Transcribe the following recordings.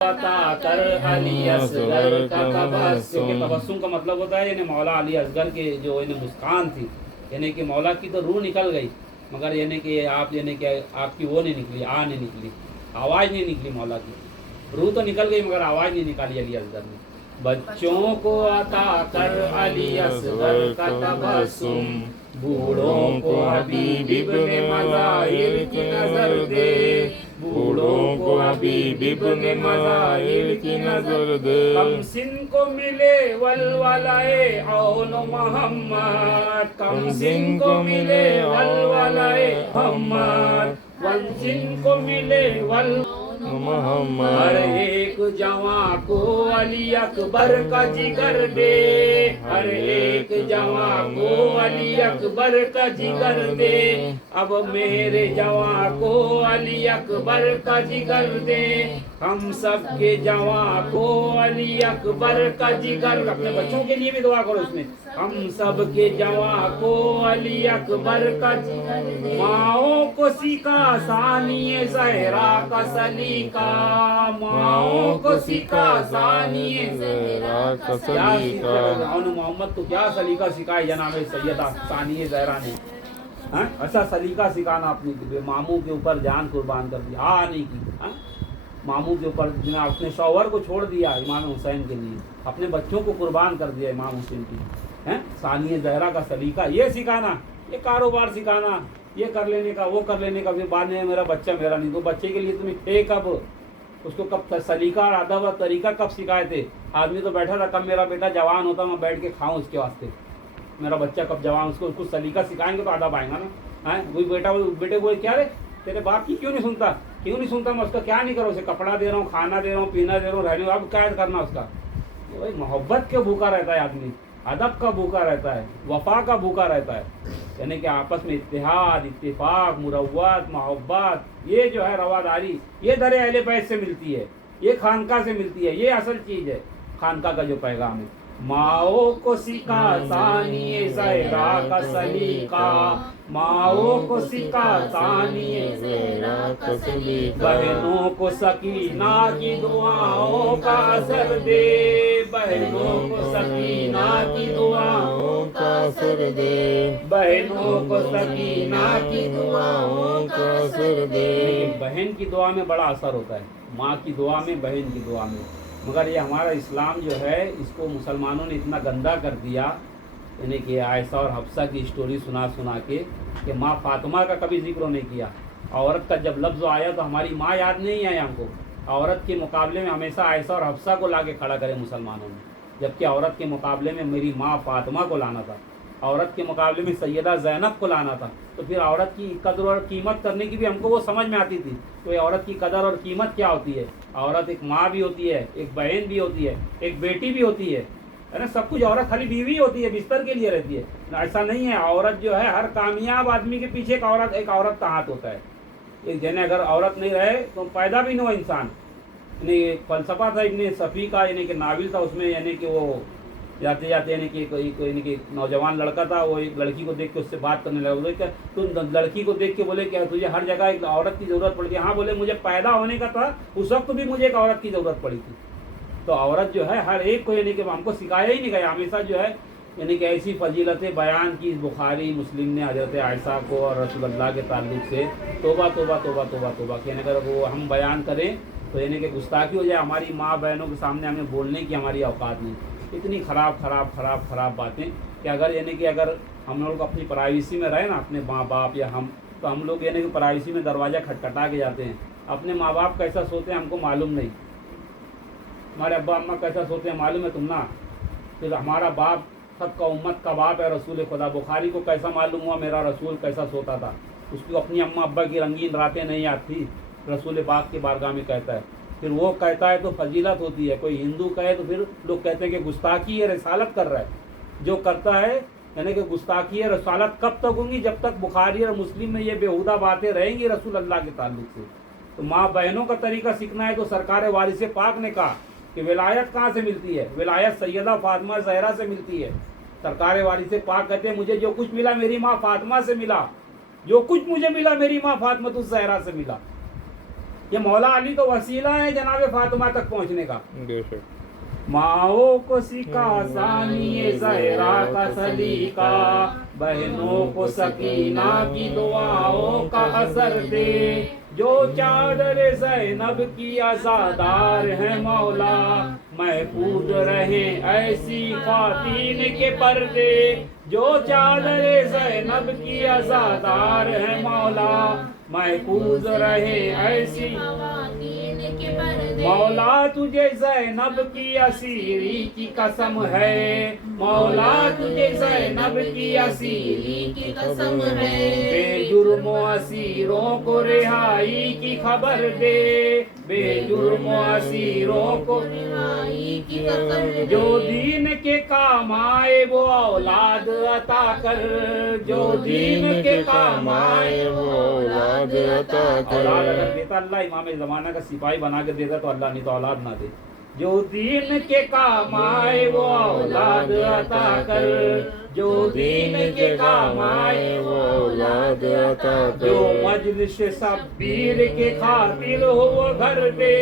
कर अली असगर का तबस्सुम, के तबस्सुम का मतलब होता है यानी मौला अली असगर के जो यानी मुस्कान थी, यानी कि मौला की तो रूह निकल गई मगर यानी कि आप यानी कि आपकी वो नहीं निकली, नहीं निकली, आवाज़ नहीं निकली मौला की। रूह तो निकल गई मगर आवाज़ नहीं निकाली अली असगर ने। बच्चों को अता कर अली असगर का तबस्सुम, बूढ़ों को हबीब इब्ने मज़ाहिर की नजर दे, बूढ़ों को हबीब इब्ने मज़ाहिर की नजर दे। कमसिन को मिले वलवलाए औन मोहम्मद, कमसिन को मिले वलवलाए मोहम्मद, वंसिन को मिले वल मोहम्मद। हर एक जवां को अली अकबर का जिगर दे, हर एक जवां को अली अकबर का जिगर दे। अब मेरे जवां को अली अकबर का जिगर दे, हम सब के जवां को अली अकबर का जिगर। अपने बच्चों के लिए भी दुआ करो उसमें, हम सब के जवां को अली अकबर का जिगर। माओ को सिखा सानिए ज़हरा का सलीका, माओ को सिखा सानिए ज़हरा का सलीका। मोहम्मद को क्या सलीका सिखाया जनाब सैयदा सानिए ज़हरा ने, ऐसा सलीका सिखाना अपनी मामू के ऊपर जान कुर्बान कर दी, नहीं की। मामू के ऊपर अपने शौहर को छोड़ दिया इमाम हुसैन के लिए, अपने बच्चों को कुर्बान कर दिया इमाम हुसैन की, सानिए ज़हरा का सलीका ये सिखाना, ये कारोबार सिखाना, ये कर लेने का, वो कर लेने का, फिर बाद में मेरा बच्चा मेरा नहीं। तो बच्चे के लिए तुम्हें थे कब, उसको कब सलीका और अदब और तरीका कब सिखाए थे? आदमी तो बैठा था कब मेरा बेटा जवान होता मैं बैठ के खाऊं उसके वास्ते, मेरा बच्चा कब जवान, उसको कुछ सलीका सिखाएंगे तो अदब आएगा ना। वही बेटे बोले क्या रे तेरे बाप की क्यों नहीं सुनता, क्यों नहीं सुनता, मैं उसका क्या नहीं करूँ, उसे कपड़ा दे रहा हूँ, खाना दे रहा हूँ, पीना दे रहा हूँ, रहने, अब क्या करना उसका। वही मोहब्बत के भूखा रहता है आदमी, अदब का भूखा रहता है, वफा का भूखा रहता है, यानी कि आपस में इत्तेहाद, इत्तेफाक, मुरव्वत, मोहब्बत, ये जो है रवादारी, ये दरे अहले बैत से मिलती है, ये खानका से मिलती है, ये असल चीज़ है खानका का जो पैगाम है। माओ को सिखा सानिए ज़हरा का सलीका, माओ को सिखा सानिए ज़हरा का सलीका। बहनों को सकीना की दुआओं का असर दे, बहनों को सकीना की दुआओं का असर दे, बहनों को सकीना की दुआओं का असर दे। बहन की दुआ में बड़ा असर होता है, माँ की दुआ में, बहन की दुआ में। मगर ये हमारा इस्लाम जो है इसको मुसलमानों ने इतना गंदा कर दिया, यानी कि आयशा और हफ्सा की स्टोरी सुना सुना के, कि माँ फातिमा का कभी जिक्र नहीं किया। औरत का जब लफ्ज़ आया तो हमारी माँ याद नहीं आई हमको, औरत के मुकाबले में हमेशा आयशा और हफ्सा को ला के खड़ा करे मुसलमानों ने, जबकि औरत के मुकाबले में मेरी माँ फातिमा को लाना था, औरत के मुकाबले में सैयदा ज़ैनब को लाना था। तो फिर औरत की कदर और कीमत करने की भी हमको वो समझ में आती थी, तो ये औरत की कदर और कीमत क्या होती है। औरत एक माँ भी होती है, एक बहन भी होती है, एक बेटी भी होती है ना, सब कुछ। औरत खाली बीवी होती है, बिस्तर के लिए रहती है, ऐसा नहीं है। औरत जो है हर कामयाब आदमी के पीछे एक औरत का हाथ होता है। एक जने अगर औरत नहीं रहे तो पैदा भी नहीं हुआ इंसान। यानी फलसफा था इब्ने सफ़ी का, यानी कि नाविल था, उसमें यानी कि वो जाते जाते यानी कि कोई यानी कि नौजवान लड़का था, वो एक लड़की को देख के उससे बात करने लगा। बोले क्या तू लड़की को देख के बोले क्या तुझे हर जगह एक औरत की ज़रूरत पड़ती है? हाँ बोले मुझे पैदा होने का था उस वक्त भी मुझे एक औरत की ज़रूरत पड़ी थी। तो औरत जो है हर एक को यानी कि हमको सिखाया ही नहीं गया, हमेशा जो है यानी कि ऐसी फजीलतें बयान की बुखारी मुस्लिम ने हज़रत आयशा को और रसूलुल्लाह के ताल्लुक़ से। तौबा तौबा तौबा तौबा तौबा कि अगर वो हम बयान करें तो यानी कि गुस्ताखी हो जाए, हमारी माँ बहनों के सामने हमें बोलने की हमारी औकात नहीं। इतनी ख़राब बातें कि अगर यानी कि अगर हम लोग अपनी प्राइवेसी में रहे ना, अपने माँ बाप या हम, तो हम लोग यानी कि प्राइवेसी में दरवाज़ा खटखटा के जाते हैं। अपने माँ बाप कैसा सोते हैं हमको मालूम नहीं, हमारे अब्बा अम्मा कैसा सोते हैं मालूम है तुम ना। फिर हमारा बाप सबका उम्मत का बाप है रसूल खुदा। बुखारी को कैसा मालूम हुआ मेरा रसूल कैसा सोता था? उसकी अपनी अम्मा अब्बा की रंगीन रातें नहीं याद थी, रसूल पाक के बारगाह में कहता है। फिर वो कहता है तो फजीलत होती है, कोई हिंदू कहे तो फिर लोग कहते हैं कि गुस्ताखी है, रिसालत कर रहा है। जो करता है यानी कि गुस्ताखी है, रिसालत कब तक होंगी? जब तक बुखारी और मुस्लिम में ये बेहुदा बातें रहेंगी रसूल अल्लाह के ताल्लुक से। तो माँ बहनों का तरीका सीखना है तो सरकार वारिस पाक ने कहा कि विलायत कहाँ से मिलती है? विलायत सैयदा फातिमा ज़हरा से मिलती है। सरकार वारिस पाक कहते हैं मुझे जो कुछ मिला मेरी माँ फातिमा से मिला, जो कुछ मुझे मिला मेरी माँ फातिमा ज़हरा से मिला। یہ مولا علی تو وسیلہ ہے جناب فاطمہ تک پہنچنے کا. بے شک. ماؤں کو سکھا ثانی زہرا کا سلیقہ، بہنوں کو سکینہ کی دعاؤں کا اثر دے. جو چادر زینب کی عزادار ہیں مولا، محفوظ رہیں ایسی خواتین کے پردے. جو چادر زینب کی عزادار ہیں مولا، محفوظ رہیں ایسی خواتین کے پردے. مولا تجھے زینب کی اسیری کی قسم ہے، مولا تجھے زینب کی اسیری کی قسم ہے. بے جرم و اسیروں کو رہائی کی خبر دے، بے جرم و اسیروں کو رہائی کی قسم دے. جو دین کے کام آئے وہ اولاد عطا کر، جو دین کے کام آئے وہ اولاد عطا کر. اولاد اگر دیتا اللہ امام زمانہ کا سپاہی بنا کے دیتا تو اللہ نہیں تو اولاد نہ دے. جو دین کے کام آئے وہ اولاد عطا کر، جو دین کے کام آئے وہ اولاد عطا کر. جو مجلس شبیر کے خاطر ہو وہ گھر دے،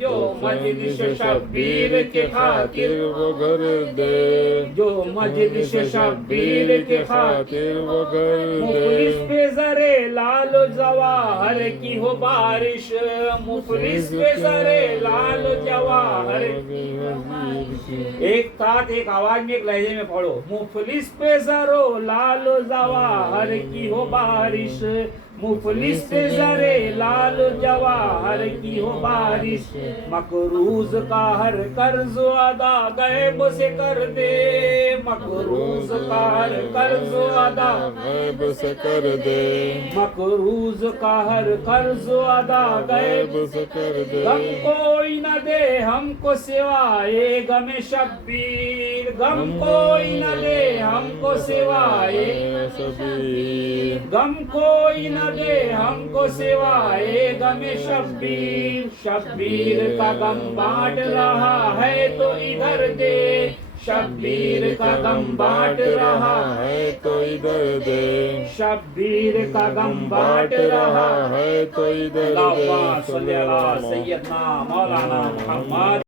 جو مجلس شبیر کے خاطر وہ گھر دے، جو مجلس شبیر کے خاطر وہ گھر مفلس دے. پہ زرے لال و جواہر کی ہو بارش، مفلس پہ زرے لال و جواہر. ایک ساتھ ایک آواز میں ایک لہجے میں پڑھو. مفلس پہ زرو لال و جواہر کی ہو بارش، مفلس پہ زرے لال و جواہر کی ہو بارش. مقروض کا ہر قرض و ادا غیب سے کر دے، مقروض کا ہر قرض و ادا غیب سے کر دے، مقروض کا ہر قرض و ادا غیب سے کر دے. غم کوئی نہ دے ہم کو سوائے غم شبیر، غم کوئی نہ دے ہم کو سوائے شبیر، غم کوئی نہ دے ہم کو سوائے غم شبیر. شبیر کا غم بانٹ رہا ہے تو ادھر دے، شبیر کا غم بانٹ رہا ہے تو ادھر دے، شبیر کا غم بانٹ رہا ہے تو ادھر دے. اللہم صلی علی سیدنا مولانا محمد.